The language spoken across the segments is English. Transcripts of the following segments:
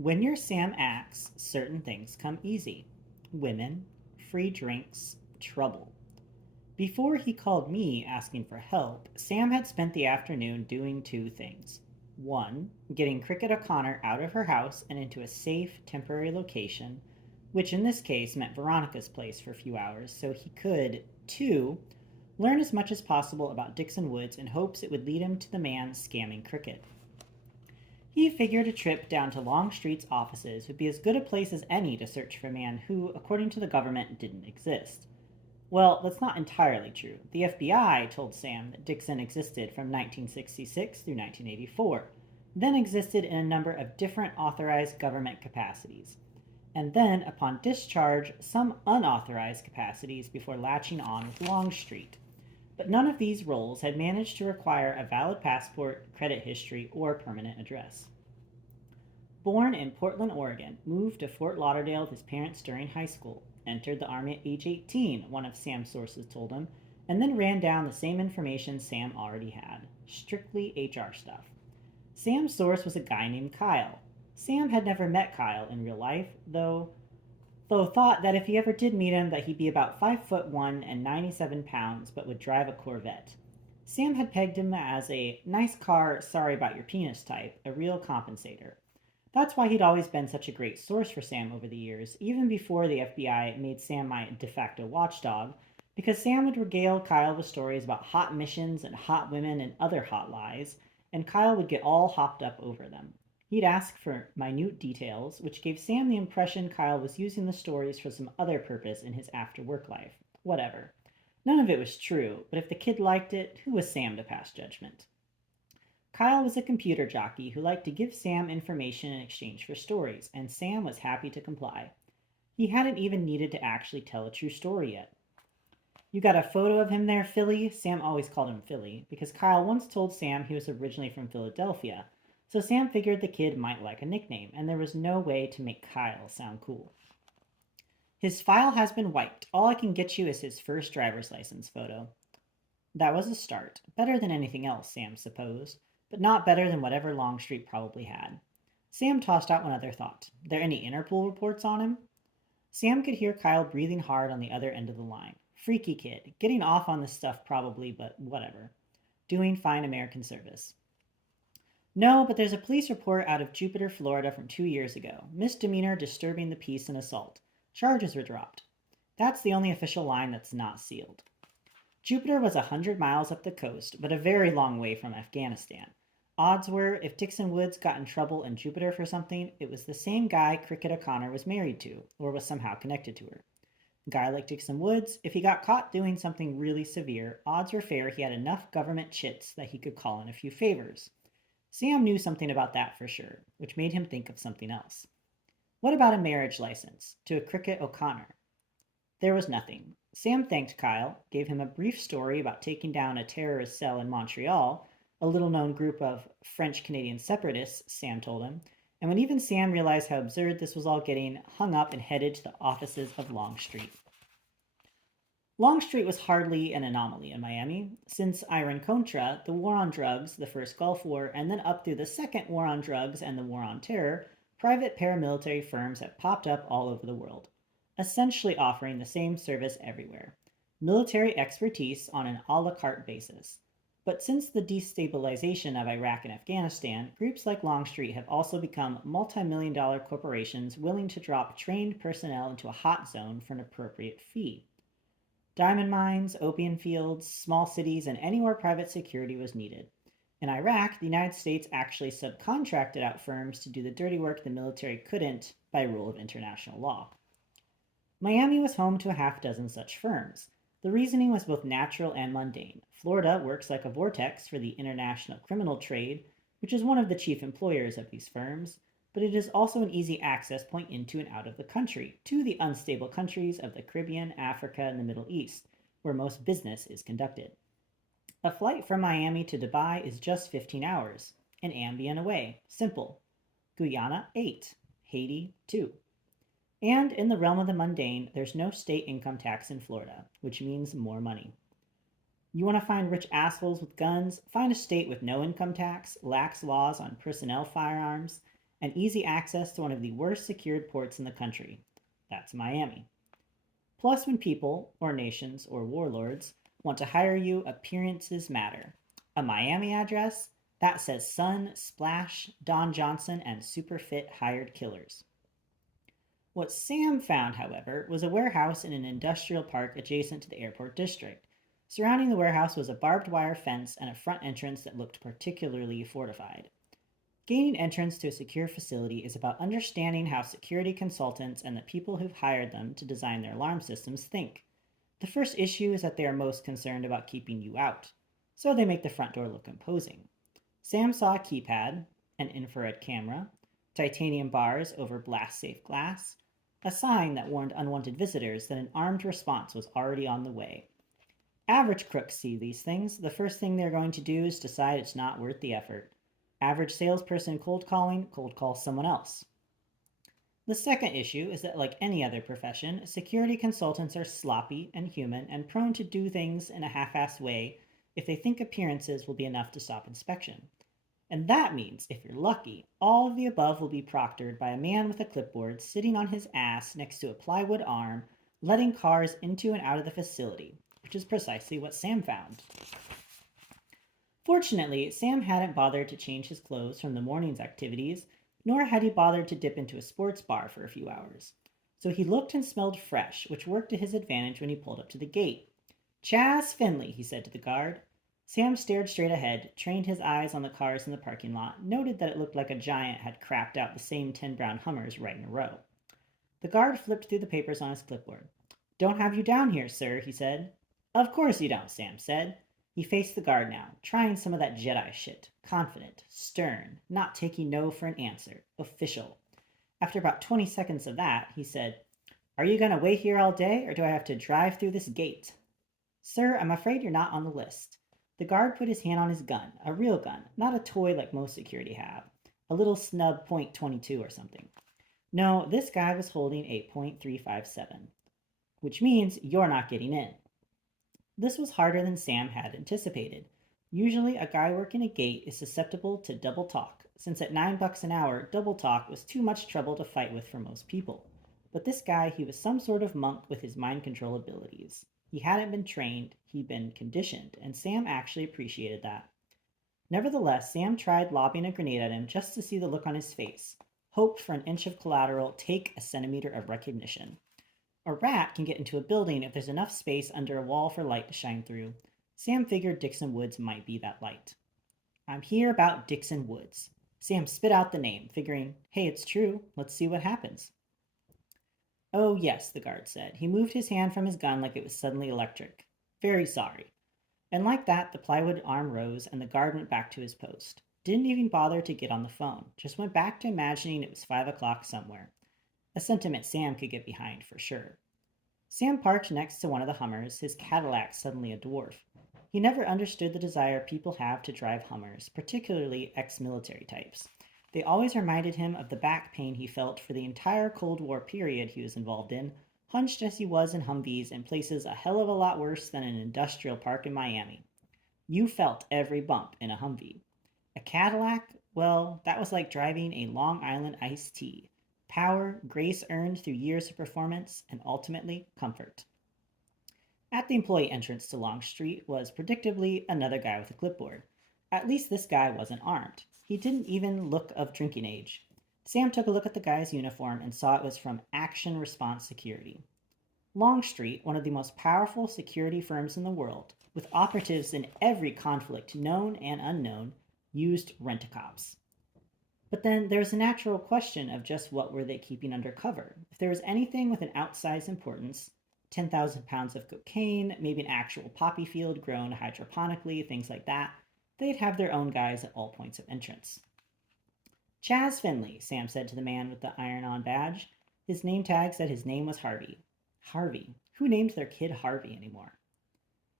When your Sam acts, certain things come easy: women, free drinks, trouble. Before he called me asking for help, Sam had spent the afternoon doing two things. One, getting Cricket O'Connor out of her house and into a safe, temporary location, which in this case meant Veronica's place for a few hours, so he could, two, learn as much as possible about Dixon Woods in hopes it would lead him to the man scamming Cricket. He figured a trip down to Longstreet's offices would be as good a place as any to search for a man who, according to the government, didn't exist. Well, that's not entirely true. The FBI told Sam that Dixon existed from 1966 through 1984, then existed in a number of different authorized government capacities, and then, upon discharge, some unauthorized capacities before latching on with Longstreet. But none of these roles had managed to require a valid passport, credit history, or permanent address. Born in Portland, Oregon, moved to Fort Lauderdale with his parents during high school, entered the Army at age 18, one of Sam's sources told him, and then ran down the same information Sam already had: strictly HR stuff. Sam's source was a guy named Kyle. Sam had never met Kyle in real life, though thought that if he ever did meet him that he'd be about 5'1" and 97 pounds, but would drive a Corvette. Sam had pegged him as a nice car, sorry about your penis type, a real compensator. That's why he'd always been such a great source for Sam over the years, even before the FBI made Sam my de facto watchdog, because Sam would regale Kyle with stories about hot missions and hot women and other hot lies, and Kyle would get all hopped up over them. He'd ask for minute details, which gave Sam the impression Kyle was using the stories for some other purpose in his after work life. Whatever. None of it was true, but if the kid liked it, who was Sam to pass judgment? Kyle was a computer jockey who liked to give Sam information in exchange for stories, and Sam was happy to comply. He hadn't even needed to actually tell a true story yet. "You got a photo of him there, Philly?" Sam always called him Philly, because Kyle once told Sam he was originally from Philadelphia, so Sam figured the kid might like a nickname, and there was no way to make Kyle sound cool. "His file has been wiped. All I can get you is his first driver's license photo." That was a start. Better than anything else, Sam supposed, but not better than whatever Longstreet probably had. Sam tossed out one other thought. There any Interpol reports on him? Sam could hear Kyle breathing hard on the other end of the line. Freaky kid. Getting off on this stuff probably, but whatever. Doing fine American service. "No, but there's a police report out of Jupiter, Florida from 2 years ago. Misdemeanor disturbing the peace and assault. Charges were dropped." That's the only official line that's not sealed. Jupiter was 100 miles up the coast, but a very long way from Afghanistan. Odds were, if Dixon Woods got in trouble in Jupiter for something, it was the same guy Cricket O'Connor was married to, or was somehow connected to her. A guy like Dixon Woods, if he got caught doing something really severe, odds were fair he had enough government chits that he could call in a few favors. Sam knew something about that for sure, which made him think of something else. What about a marriage license to a Cricket O'Connor? There was nothing. Sam thanked Kyle, gave him a brief story about taking down a terrorist cell in Montreal, a little known group of French Canadian separatists, Sam told him, and when even Sam realized how absurd this was all getting, hung up and headed to the offices of Longstreet. Longstreet was hardly an anomaly in Miami. Since Iran-Contra, the war on drugs, the first Gulf War, and then up through the second war on drugs and the war on terror, private paramilitary firms have popped up all over the world, essentially offering the same service everywhere: military expertise on an a la carte basis. But since the destabilization of Iraq and Afghanistan, groups like Longstreet have also become multi-million-dollar corporations willing to drop trained personnel into a hot zone for an appropriate fee. Diamond mines, opium fields, small cities, and anywhere private security was needed. In Iraq, the United States actually subcontracted out firms to do the dirty work the military couldn't by rule of international law. Miami was home to a half dozen such firms. The reasoning was both natural and mundane. Florida works like a vortex for the international criminal trade, which is one of the chief employers of these firms, but it is also an easy access point into and out of the country, to the unstable countries of the Caribbean, Africa, and the Middle East, where most business is conducted. A flight from Miami to Dubai is just 15 hours, an Ambien away. Simple. Guyana, 8. Haiti, 2. And in the realm of the mundane, there's no state income tax in Florida, which means more money. You want to find rich assholes with guns? Find a state with no income tax, lax laws on personnel firearms, and easy access to one of the worst secured ports in the country. That's Miami. Plus, when people, or nations, or warlords want to hire you, appearances matter. A Miami address? That says Sun, Splash, Don Johnson, and super fit hired killers. What Sam found, however, was a warehouse in an industrial park adjacent to the airport district. Surrounding the warehouse was a barbed wire fence and a front entrance that looked particularly fortified. Gaining entrance to a secure facility is about understanding how security consultants and the people who've hired them to design their alarm systems think. The first issue is that they are most concerned about keeping you out, so they make the front door look imposing. Sam saw a keypad, an infrared camera, titanium bars over blast-safe glass, a sign that warned unwanted visitors that an armed response was already on the way. Average crooks see these things. The first thing they're going to do is decide it's not worth the effort. Average salesperson cold calls someone else. The second issue is that, like any other profession, security consultants are sloppy and human and prone to do things in a half-assed way if they think appearances will be enough to stop inspection. And that means, if you're lucky, all of the above will be proctored by a man with a clipboard sitting on his ass next to a plywood arm, letting cars into and out of the facility, which is precisely what Sam found. Fortunately, Sam hadn't bothered to change his clothes from the morning's activities, nor had he bothered to dip into a sports bar for a few hours. So he looked and smelled fresh, which worked to his advantage when he pulled up to the gate. "Chas Finley," he said to the guard. Sam stared straight ahead, trained his eyes on the cars in the parking lot, noted that it looked like a giant had crapped out the same 10 brown Hummers right in a row. The guard flipped through the papers on his clipboard. "Don't have you down here, sir," he said. "Of course you don't," Sam said. He faced the guard now, trying some of that Jedi shit. Confident, stern, not taking no for an answer. Official. After about 20 seconds of that, he said, "Are you going to wait here all day, or do I have to drive through this gate?" "Sir, I'm afraid you're not on the list." The guard put his hand on his gun, a real gun, not a toy like most security have, a little snub .22 or something. No, this guy was holding a .357, which means you're not getting in. This was harder than Sam had anticipated. Usually a guy working a gate is susceptible to double talk, since at $9 an hour, double talk was too much trouble to fight with for most people. But this guy, he was some sort of monk with his mind control abilities. He hadn't been trained, he'd been conditioned, and Sam actually appreciated that. Nevertheless, Sam tried lobbing a grenade at him just to see the look on his face. Hoped for an inch of collateral, take a centimeter of recognition. A rat can get into a building if there's enough space under a wall for light to shine through. Sam figured Dixon Woods might be that light. "I'm here about Dixon Woods." Sam spit out the name, figuring, hey, it's true, let's see what happens. "Oh, yes," the guard said. He moved his hand from his gun like it was suddenly electric. "Very sorry." And like that, the plywood arm rose and the guard went back to his post. Didn't even bother to get on the phone, just went back to imagining it was 5 o'clock somewhere. A sentiment Sam could get behind for sure. Sam parked next to one of the Hummers, his Cadillac suddenly a dwarf. He never understood the desire people have to drive Hummers, particularly ex-military types. They always reminded him of the back pain he felt for the entire Cold War period he was involved in, hunched as he was in Humvees in places a hell of a lot worse than an industrial park in Miami. You felt every bump in a Humvee. A Cadillac? Well, that was like driving a Long Island iced tea. Power, grace earned through years of performance, and ultimately, comfort. At the employee entrance to Long Street was predictably another guy with a clipboard. At least this guy wasn't armed. He didn't even look of drinking age. Sam took a look at the guy's uniform and saw it was from Action Response Security. Longstreet, one of the most powerful security firms in the world, with operatives in every conflict known and unknown, used rent-a-cops. But then there's a natural question of just what were they keeping under cover. If there was anything with an outsized importance, 10,000 pounds of cocaine, maybe an actual poppy field grown hydroponically, things like that, they'd have their own guys at all points of entrance. "Chas Finley," Sam said to the man with the iron-on badge. His name tag said his name was Harvey. Harvey. Who named their kid Harvey anymore?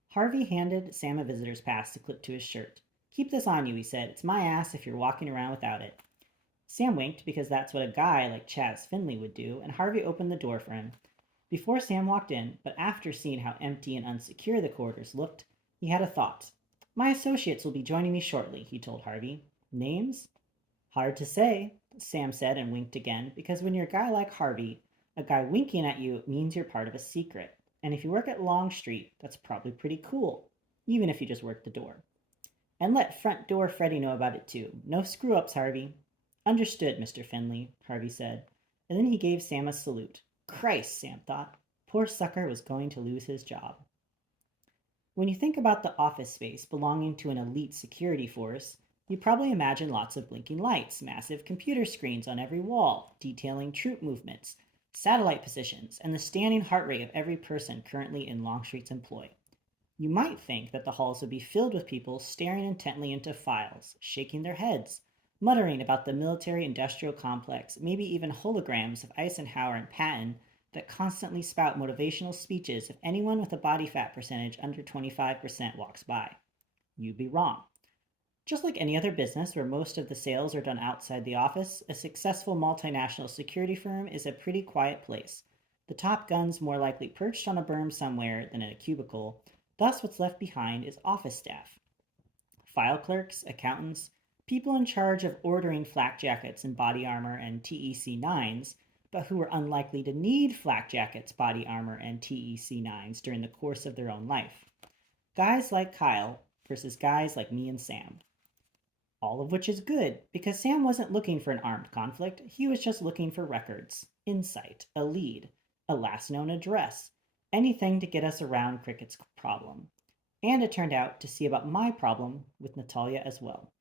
Harvey handed Sam a visitor's pass to clip to his shirt. "Keep this on you," he said. "It's my ass if you're walking around without it." Sam winked because that's what a guy like Chas Finley would do, and Harvey opened the door for him. Before Sam walked in, but after seeing how empty and unsecure the corridors looked, he had a thought. "My associates will be joining me shortly," he told Harvey. "Names?" "Hard to say." Sam said and winked again, because when you're a guy like Harvey, a guy winking at you means you're part of a secret. And if you work at Longstreet, that's probably pretty cool, even if you just work the door. And let front door Freddy know about it too. No screw ups, Harvey. Understood, Mr. Finley, Harvey said, and then he gave Sam a salute. Christ, Sam thought. Poor sucker was going to lose his job. When you think about the office space belonging to an elite security force, you probably imagine lots of blinking lights, massive computer screens on every wall, detailing troop movements, satellite positions, and the standing heart rate of every person currently in Longstreet's employ. You might think that the halls would be filled with people staring intently into files, shaking their heads, muttering about the military-industrial complex, maybe even holograms of Eisenhower and Patton that constantly spout motivational speeches if anyone with a body fat percentage under 25% walks by. You'd be wrong. Just like any other business where most of the sales are done outside the office, a successful multinational security firm is a pretty quiet place. The top gun's more likely perched on a berm somewhere than in a cubicle, thus what's left behind is office staff. File clerks, accountants, people in charge of ordering flak jackets and body armor and TEC 9s, but who were unlikely to need flak jackets, body armor, and TEC 9s during the course of their own life. Guys like Kyle versus guys like me and Sam. All of which is good, because Sam wasn't looking for an armed conflict, he was just looking for records, insight, a lead, a last known address, anything to get us around Cricket's problem. And it turned out to see about my problem with Natalia as well.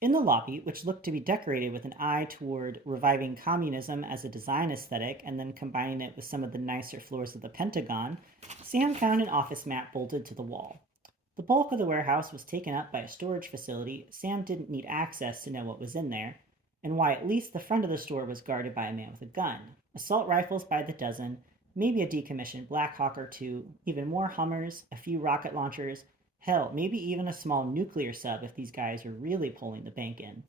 In the lobby, which looked to be decorated with an eye toward reviving communism as a design aesthetic and then combining it with some of the nicer floors of the Pentagon, Sam found an office mat bolted to the wall. The bulk of the warehouse was taken up by a storage facility. Sam didn't need access to know what was in there, and why at least the front of the store was guarded by a man with a gun. Assault rifles by the dozen, maybe a decommissioned Black Hawk or two, even more Hummers, a few rocket launchers, hell, maybe even a small nuclear sub if these guys were really pulling the bank in,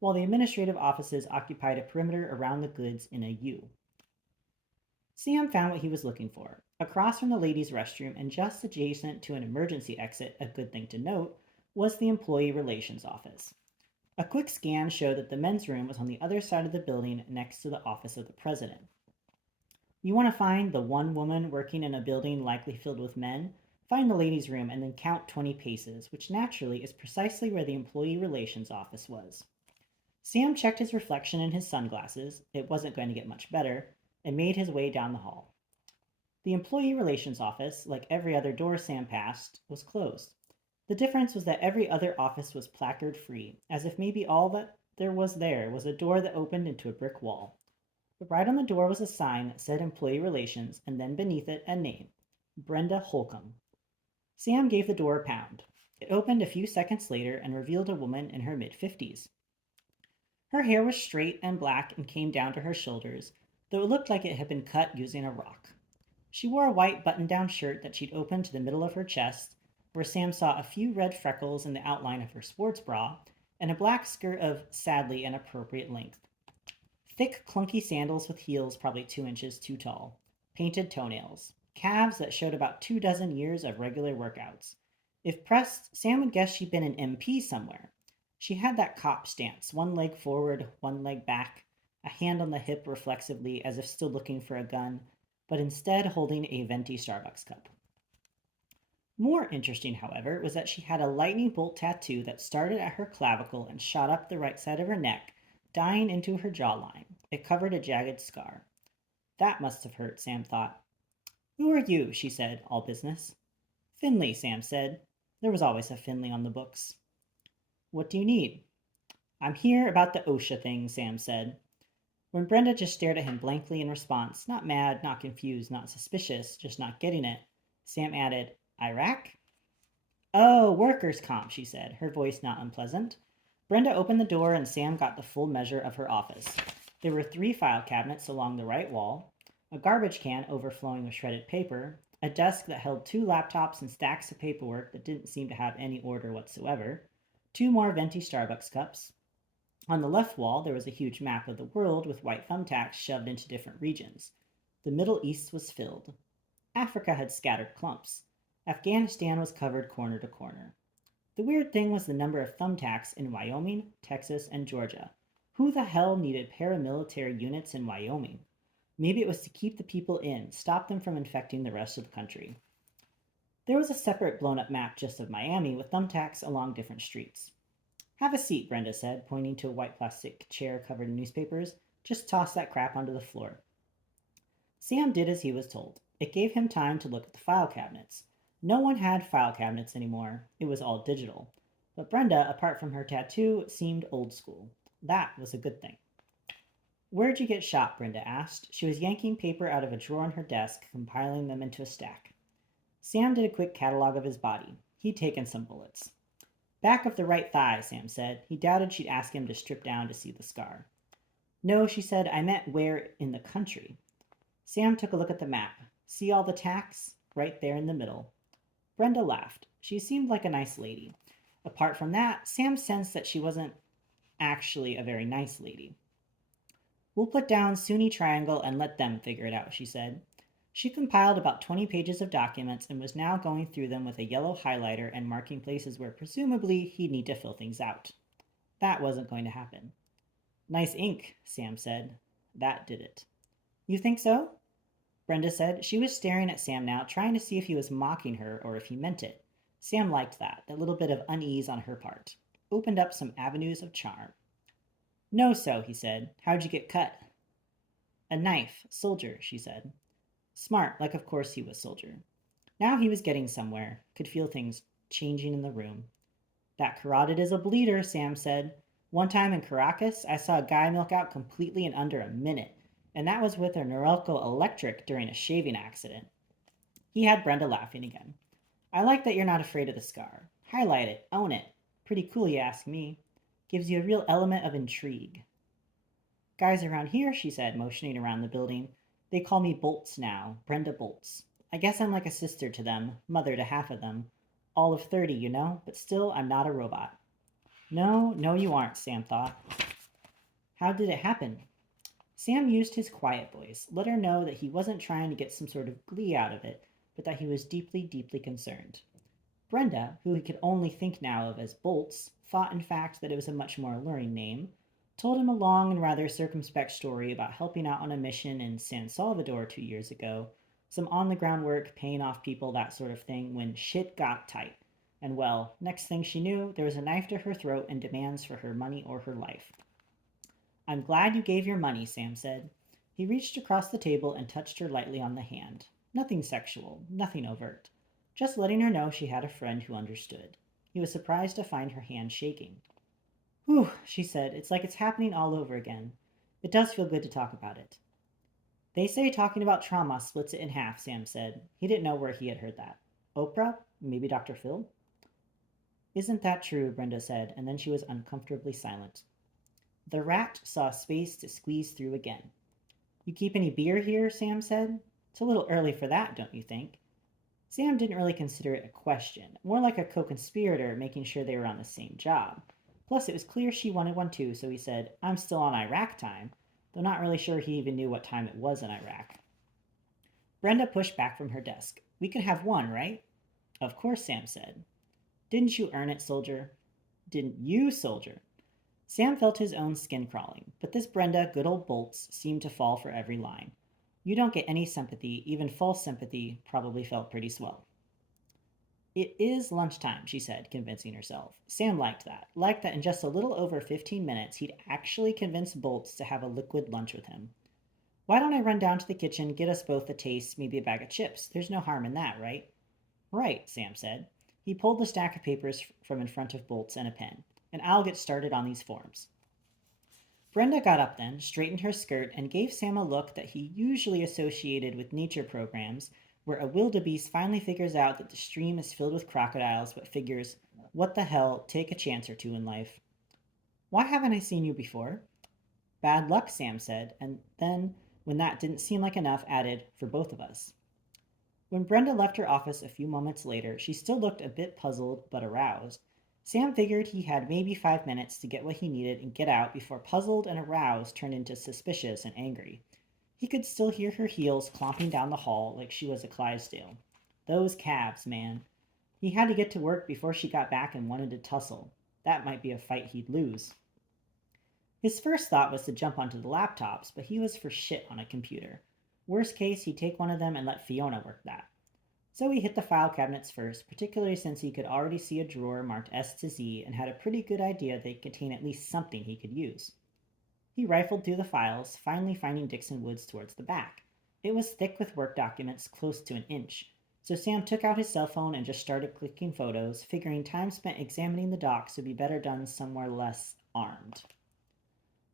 while the administrative offices occupied a perimeter around the goods in a U. Sam found what he was looking for. Across from the ladies' restroom and just adjacent to an emergency exit, a good thing to note, was the employee relations office. A quick scan showed that the men's room was on the other side of the building next to the office of the president. You want to find the one woman working in a building likely filled with men? Find the ladies' room and then count 20 paces, which naturally is precisely where the employee relations office was. Sam checked his reflection in his sunglasses, it wasn't going to get much better, and made his way down the hall. The employee relations office, like every other door Sam passed, was closed. The difference was that every other office was placard free, as if maybe all that there was a door that opened into a brick wall. But right on the door was a sign that said Employee Relations, and then beneath it a name, Brenda Holcomb. Sam gave the door a pound. It opened a few seconds later and revealed a woman in her mid-50s. Her hair was straight and black and came down to her shoulders, though it looked like it had been cut using a rock. She wore a white button-down shirt that she'd opened to the middle of her chest, where Sam saw a few red freckles in the outline of her sports bra, and a black skirt of, sadly, an appropriate length. Thick, clunky sandals with heels probably 2 inches too tall. Painted toenails. Calves that showed about 24 years of regular workouts. If pressed, Sam would guess she'd been an MP somewhere. She had that cop stance, one leg forward, one leg back, a hand on the hip reflexively as if still looking for a gun, but instead holding a venti Starbucks cup. More interesting, however, was that she had a lightning bolt tattoo that started at her clavicle and shot up the right side of her neck, dying into her jawline. It covered a jagged scar. That must have hurt, Sam thought. Who are you? She said, all business. Finley, Sam said. There was always a Finley on the books. What do you need? I'm here about the OSHA thing, Sam said. When Brenda just stared at him blankly in response, not mad, not confused, not suspicious, just not getting it, Sam added, Iraq? Oh, workers' comp, she said, her voice not unpleasant. Brenda opened the door and Sam got the full measure of her office. There were 3 file cabinets along the right wall, a garbage can overflowing with shredded paper, a desk that held 2 laptops and stacks of paperwork that didn't seem to have any order whatsoever, 2 more venti Starbucks cups. On the left wall, there was a huge map of the world with white thumbtacks shoved into different regions. The Middle East was filled. Africa had scattered clumps. Afghanistan was covered corner to corner. The weird thing was the number of thumbtacks in Wyoming, Texas, and Georgia. Who the hell needed paramilitary units in Wyoming? Maybe it was to keep the people in, stop them from infecting the rest of the country. There was a separate blown up map just of Miami with thumbtacks along different streets. Have a seat, Brenda said, pointing to a white plastic chair covered in newspapers. Just toss that crap onto the floor. Sam did as he was told. It gave him time to look at the file cabinets. No one had file cabinets anymore. It was all digital. But Brenda, apart from her tattoo, seemed old school. That was a good thing. Where'd you get shot? Brenda asked. She was yanking paper out of a drawer on her desk, compiling them into a stack. Sam did a quick catalog of his body. He'd taken some bullets. Back of the right thigh, Sam said. He doubted she'd ask him to strip down to see the scar. No, she said, I meant where in the country. Sam took a look at the map. See all the tacks? Right there in the middle. Brenda laughed. She seemed like a nice lady. Apart from that, Sam sensed that she wasn't actually a very nice lady. We'll put down SUNY Triangle and let them figure it out, she said. She compiled about 20 pages of documents and was now going through them with a yellow highlighter and marking places where presumably he'd need to fill things out. That wasn't going to happen. Nice ink, Sam said. That did it. You think so? Brenda said. She was staring at Sam now, trying to see if he was mocking her or if he meant it. Sam liked that little bit of unease on her part. Opened up some avenues of charm. No, so, he said. How'd you get cut? A knife. Soldier, she said. Smart, like of course he was soldier. Now he was getting somewhere, could feel things changing in the room. That carotid is a bleeder, Sam said. One time in Caracas, I saw a guy milk out completely in under a minute, and that was with a Norelco electric during a shaving accident. He had Brenda laughing again. I like that you're not afraid of the scar. Highlight it, own it. Pretty cool, you ask me. Gives you a real element of intrigue. Guys around here, she said, motioning around the building. They call me Bolts now, Brenda Bolts. I guess I'm like a sister to them, mother to half of them. All of 30, you know, but still I'm not a robot. No, you aren't, Sam thought. How did it happen? Sam used his quiet voice, let her know that he wasn't trying to get some sort of glee out of it, but that he was deeply, deeply concerned. Brenda, who he could only think now of as Bolts, thought in fact that it was a much more alluring name, told him a long and rather circumspect story about helping out on a mission in San Salvador 2 years ago, some on-the-ground work, paying off people, that sort of thing, when shit got tight. And well, next thing she knew, there was a knife to her throat and demands for her money or her life. I'm glad you gave your money, Sam said. He reached across the table and touched her lightly on the hand. Nothing sexual, nothing overt. Just letting her know she had a friend who understood. He was surprised to find her hand shaking. Whew, she said. It's like it's happening all over again. It does feel good to talk about it. They say talking about trauma splits it in half, Sam said. He didn't know where he had heard that. Oprah? Maybe Dr. Phil? Isn't that true? Brenda said, and then she was uncomfortably silent. The rat saw space to squeeze through again. You keep any beer here? Sam said. It's a little early for that, don't you think? Sam didn't really consider it a question, more like a co-conspirator making sure they were on the same job. Plus, it was clear she wanted one too, so he said, I'm still on Iraq time, though not really sure he even knew what time it was in Iraq. Brenda pushed back from her desk. We could have one, right? Of course, Sam said. Didn't you earn it, soldier? Didn't you, soldier? Sam felt his own skin crawling, but this Brenda, good old Bolts, seemed to fall for every line. You don't get any sympathy, even false sympathy, probably felt pretty swell. It is lunchtime, she said, convincing herself. Sam liked that in just a little over 15 minutes he'd actually convinced Bolts to have a liquid lunch with him. Why don't I run down to the kitchen, get us both a taste, maybe a bag of chips? There's no harm in that, right? Right, Sam said. He pulled the stack of papers from in front of Bolts and a pen. And I'll get started on these forms. Brenda got up then, straightened her skirt, and gave Sam a look that he usually associated with nature programs, where a wildebeest finally figures out that the stream is filled with crocodiles, but figures, what the hell, take a chance or two in life. Why haven't I seen you before? Bad luck, Sam said, and then, when that didn't seem like enough, added, for both of us. When Brenda left her office a few moments later, she still looked a bit puzzled, but aroused. Sam figured he had maybe 5 minutes to get what he needed and get out before puzzled and aroused turned into suspicious and angry. He could still hear her heels clomping down the hall like she was a Clydesdale. Those calves, man. He had to get to work before she got back and wanted to tussle. That might be a fight he'd lose. His first thought was to jump onto the laptops, but he was for shit on a computer. Worst case, he'd take one of them and let Fiona work that. So he hit the file cabinets first, particularly since he could already see a drawer marked S to Z and had a pretty good idea they contained at least something he could use. He rifled through the files, finally finding Dixon Woods towards the back. It was thick with work documents close to an inch, so Sam took out his cell phone and just started clicking photos, figuring time spent examining the docs would be better done somewhere less armed.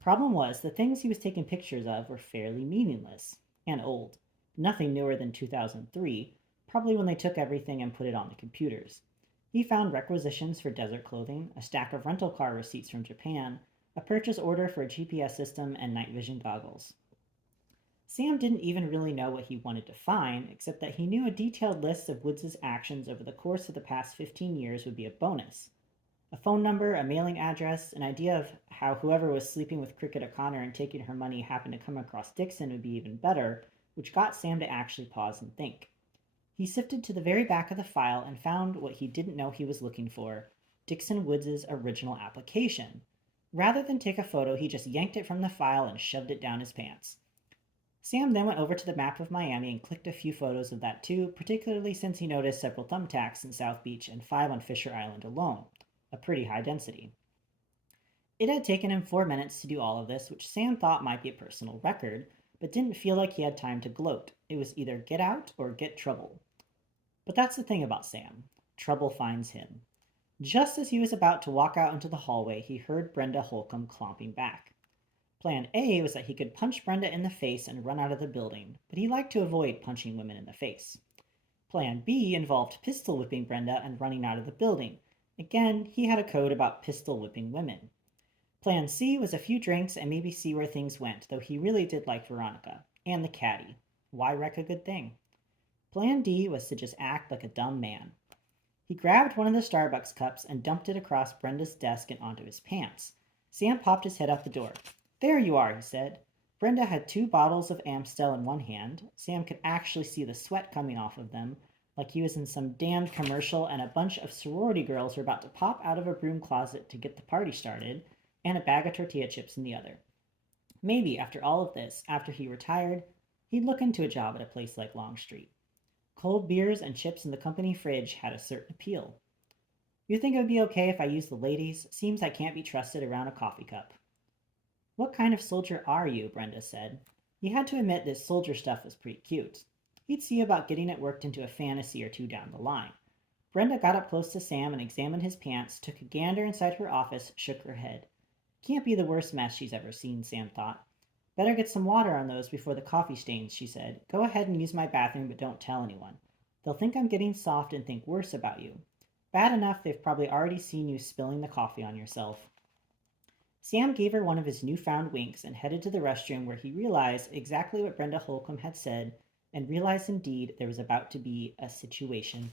Problem was, the things he was taking pictures of were fairly meaningless and old. Nothing newer than 2003, probably when they took everything and put it on the computers. He found requisitions for desert clothing, a stack of rental car receipts from Japan, a purchase order for a GPS system, and night vision goggles. Sam didn't even really know what he wanted to find, except that he knew a detailed list of Woods' actions over the course of the past 15 years would be a bonus. A phone number, a mailing address, an idea of how whoever was sleeping with Cricket O'Connor and taking her money happened to come across Dixon would be even better, which got Sam to actually pause and think. He sifted to the very back of the file and found what he didn't know he was looking for, Dixon Woods' original application. Rather than take a photo, he just yanked it from the file and shoved it down his pants. Sam then went over to the map of Miami and clicked a few photos of that too, particularly since he noticed several thumbtacks in South Beach and 5 on Fisher Island alone, a pretty high density. It had taken him 4 minutes to do all of this, which Sam thought might be a personal record, but didn't feel like he had time to gloat. It was either get out or get trouble. But that's the thing about Sam. Trouble finds him. Just as he was about to walk out into the hallway, he heard Brenda Holcomb clomping back. Plan A was that he could punch Brenda in the face and run out of the building, but he liked to avoid punching women in the face. Plan B involved pistol whipping Brenda and running out of the building. Again, he had a code about pistol whipping women. Plan C was a few drinks and maybe see where things went, though he really did like Veronica. And the caddy. Why wreck a good thing? Plan D was to just act like a dumb man. He grabbed one of the Starbucks cups and dumped it across Brenda's desk and onto his pants. Sam popped his head out the door. There you are, he said. Brenda had 2 bottles of Amstel in one hand. Sam could actually see the sweat coming off of them, like he was in some damned commercial, and a bunch of sorority girls were about to pop out of a broom closet to get the party started, and a bag of tortilla chips in the other. Maybe after all of this, after he retired, he'd look into a job at a place like Longstreet. Cold beers and chips in the company fridge had a certain appeal. You think it would be okay if I use the ladies? Seems I can't be trusted around a coffee cup. What kind of soldier are you? Brenda said. He had to admit this soldier stuff was pretty cute. He'd see about getting it worked into a fantasy or two down the line. Brenda got up close to Sam and examined his pants, took a gander inside her office, shook her head. Can't be the worst mess she's ever seen, Sam thought. Better get some water on those before the coffee stains, she said. Go ahead and use my bathroom, but don't tell anyone. They'll think I'm getting soft and think worse about you. Bad enough they've probably already seen you spilling the coffee on yourself. Sam gave her one of his newfound winks and headed to the restroom, where he realized exactly what Brenda Holcomb had said, and realized indeed there was about to be a situation.